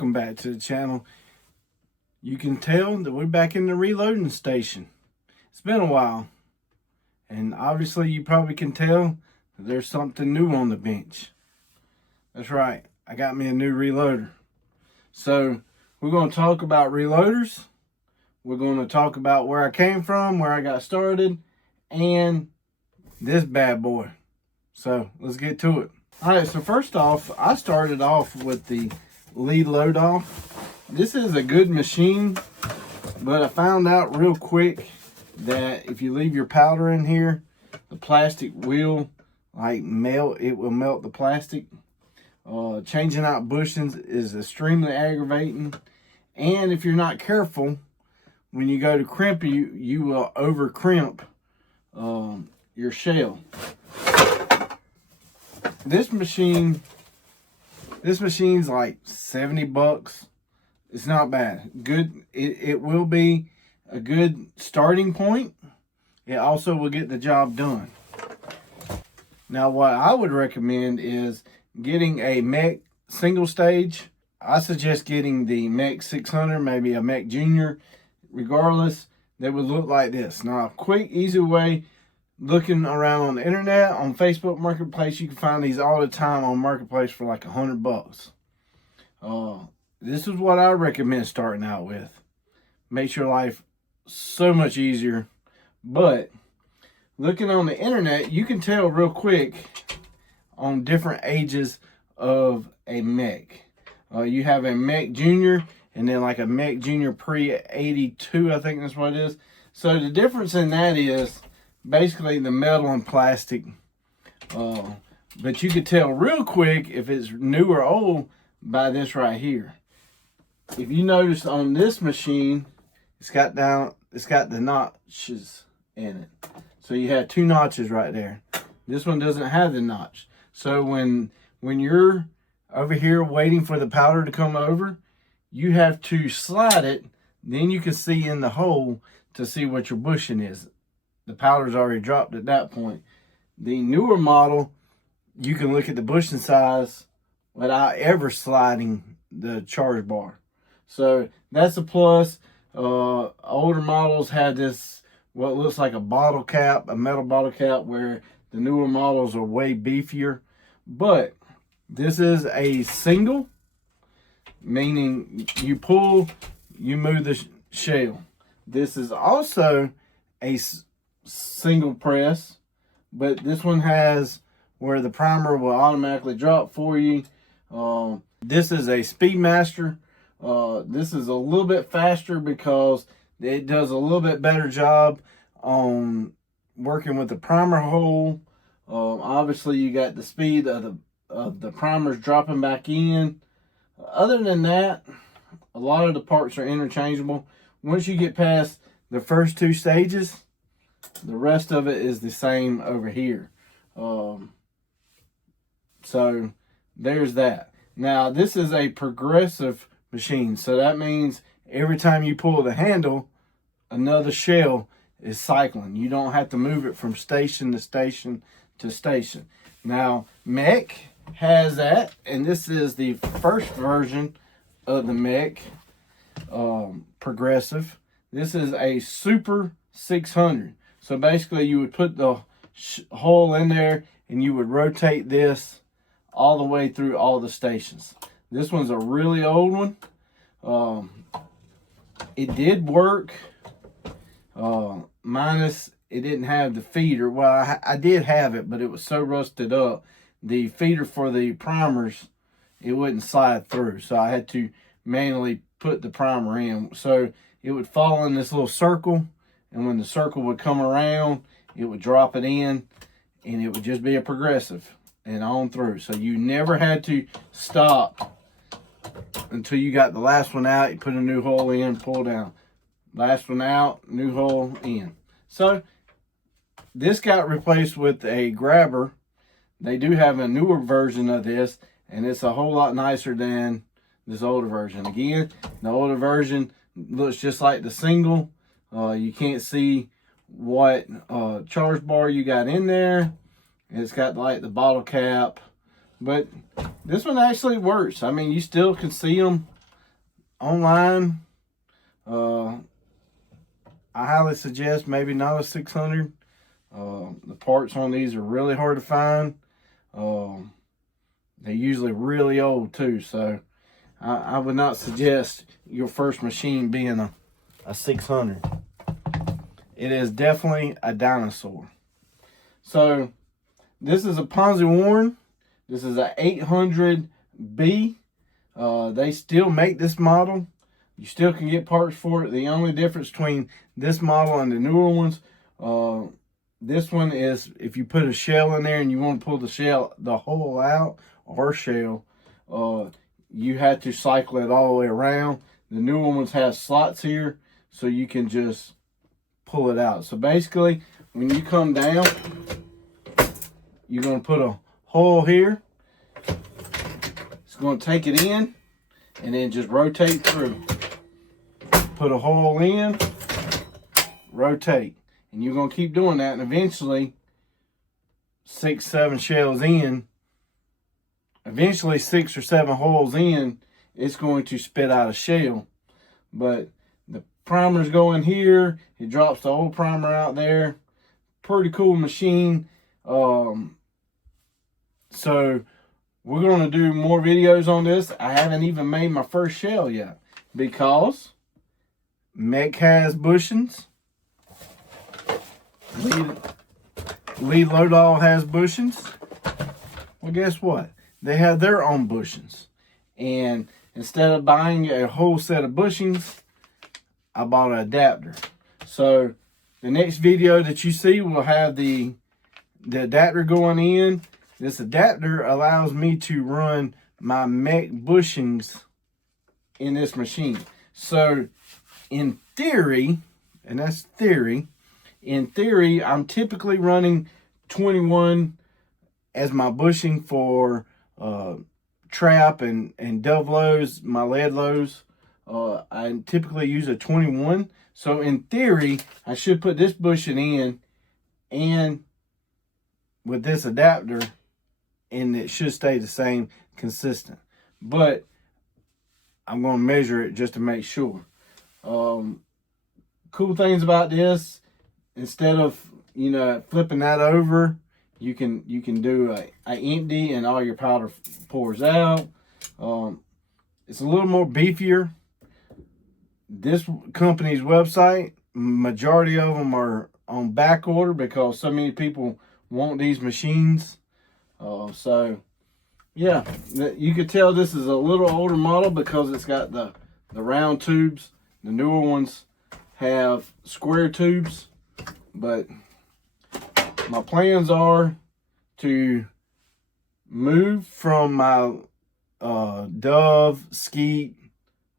welcome back to the channel. You can tell that we're back in the reloading station. It's been a while, and obviously you probably can tell that there's something new on the bench. That's right, I got me a new reloader. So we're going to talk about reloaders. We're going to talk about where I came from, where I got started, and this bad boy. So let's get to it. All right, so first off, I started off with the lead load off. This is a good machine, but I found out real quick that if you leave your powder in here, the plastic will like melt. It will melt the plastic. Changing out bushings is extremely aggravating, and if you're not careful, when you go to crimp, you will over crimp your shell. This machine's like 70 bucks. It's not bad. Good. It will be a good starting point. It also will get the job done. Now, what I would recommend is getting a Mech single stage. I suggest getting the Mech 600, maybe a Mech Junior. Regardless, they would look like this. Now, a quick, easy way, looking around on the internet, on Facebook Marketplace, you can find these all the time on Marketplace for like 100 bucks. This is what I recommend starting out with. Makes your life so much easier. But looking on the internet, you can tell real quick on different ages of a Mech. You have a Mech Junior, and then like a Mech Junior Pre-82, I think that's what it is. So the difference in that is basically the metal and plastic. But you could tell real quick if it's new or old by this right here. If you notice on this machine, it's got the notches in it. So you have two notches right there. This one doesn't have the notch. So when you're over here waiting for the powder to come over, you have to slide it. Then you can see in the hole to see what your bushing is. The powder's already dropped at that point. The newer model, you can look at the bushing size without ever sliding the charge bar. So that's a plus. Older models had this, what looks like a bottle cap, a metal bottle cap, where the newer models are way beefier. But this is a single, meaning you pull, you move the shell. This is also a single press, but this one has where the primer will automatically drop for you. This is a Speedmaster. This is a little bit faster because it does a little bit better job on working with the primer hole. Obviously you got the speed of the primers dropping back in. Other than that, a lot of the parts are interchangeable. Once you get past the first two stages, the rest of it is the same over here. So there's that. Now this is a progressive machine. So that means every time you pull the handle, another shell is cycling. You don't have to move it from station to station to station. Now Mech has that, and this is the first version of the Mech progressive. This is a Super 600. So basically you would put the hole in there and you would rotate this all the way through all the stations. This one's a really old one. It did work, minus it didn't have the feeder. Well, I did have it, but it was so rusted up. The feeder for the primers, it wouldn't slide through. So I had to manually put the primer in. So it would fall in this little circle, and when the circle would come around, it would drop it in, and it would just be a progressive and on through. So you never had to stop until you got the last one out. You put a new hole in, pull down. Last one out, new hole in. So this got replaced with a grabber. They do have a newer version of this, and it's a whole lot nicer than this older version. Again, the older version looks just like the single. You can't see what charge bar you got in there. It's got like the bottle cap, but this one actually works. I mean, you still can see them online, I highly suggest maybe not a 600. The parts on these are really hard to find. They're usually really old too, so I would not suggest your first machine being a 600. It is definitely a dinosaur. So this is a Ponzi Warren. This is a 800B. They still make this model. You still can get parts for it. The only difference between this model and the newer ones, this one is if you put a shell in there and you want to pull the hole out, or shell, you have to cycle it all the way around. The newer ones have slots here, so you can just pull it out. So basically, when you come down, you're going to put a hole here. It's going to take it in and then just rotate through. Put a hole in, rotate. And you're going to keep doing that, and eventually 6, 7 shells in, eventually 6 or 7 holes in, it's going to spit out a shell. But the primers go in here, it drops the old primer out there. Pretty cool machine. So we're going to do more videos on this. I haven't even made my first shell yet because Mech has bushings. Lead Loadall has bushings. Well, guess what? They have their own bushings. And instead of buying a whole set of bushings, I bought an adapter. So the next video that you see will have the adapter going in. This adapter allows me to run my Mech bushings in this machine. So in theory, and that's theory, in theory, I'm typically running 21 as my bushing for trap and dove lows, my lead lows. I typically use a 21. So in theory, I should put this bushing in and with this adapter, and it should stay the same, consistent. But I'm going to measure it just to make sure. Cool things about this, instead of flipping that over, you can do a empty and all your powder pours out. It's a little more beefier. This company's website, majority of them are on back order because so many people want these machines. So yeah, you could tell this is a little older model because it's got the round tubes. The newer ones have square tubes. But my plans are to move from my Dove Skeet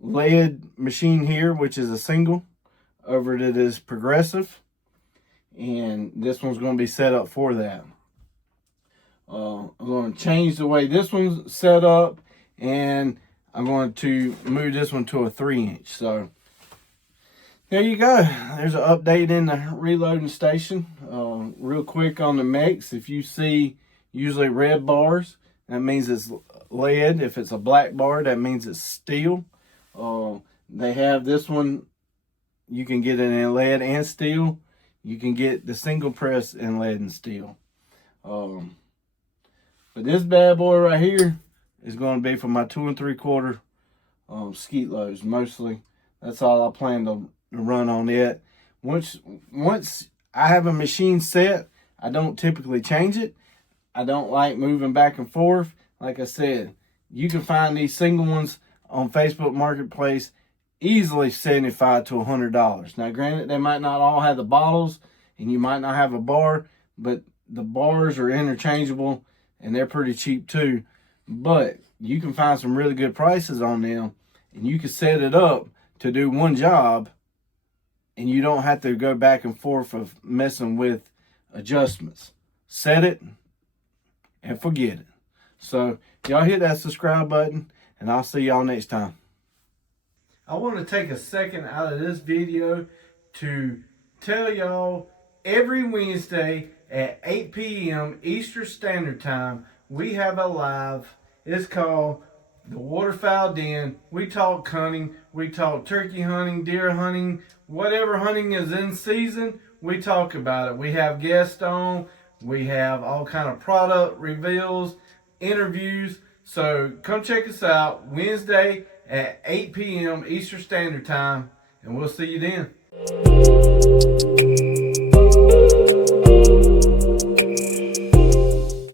lead machine here, which is a single, over to this progressive. And this one's going to be set up for that. I'm going to change the way this one's set up, and I'm going to move this one to a 3-inch. So there you go. There's an update in the reloading station. Real quick on the Mechs, if you see usually red bars, that means it's lead. If it's a black bar, that means it's steel. They have this one, you can get it in lead and steel. You can get the single press in lead and steel. But this bad boy right here is going to be for my 2 3/4 skeet loads mostly. That's all I plan to run on it. Once I have a machine set, I don't typically change it. I don't like moving back and forth. Like I said, you can find these single ones on Facebook Marketplace easily $75 to $100. Now granted, they might not all have the bottles and you might not have a bar, but the bars are interchangeable and they're pretty cheap too. But you can find some really good prices on them, and you can set it up to do one job and you don't have to go back and forth of messing with adjustments. Set it and forget it. So y'all hit that subscribe button, and I'll see y'all next time. I want to take a second out of this video to tell y'all every Wednesday at 8 p.m. Eastern Standard Time, we have a live. It's called the Waterfowl Den. We talk hunting, we talk turkey hunting, deer hunting, whatever hunting is in season, we talk about it. We have guests on, we have all kind of product reveals, interviews. So come check us out Wednesday at 8 p.m. Eastern Standard Time, and we'll see you then.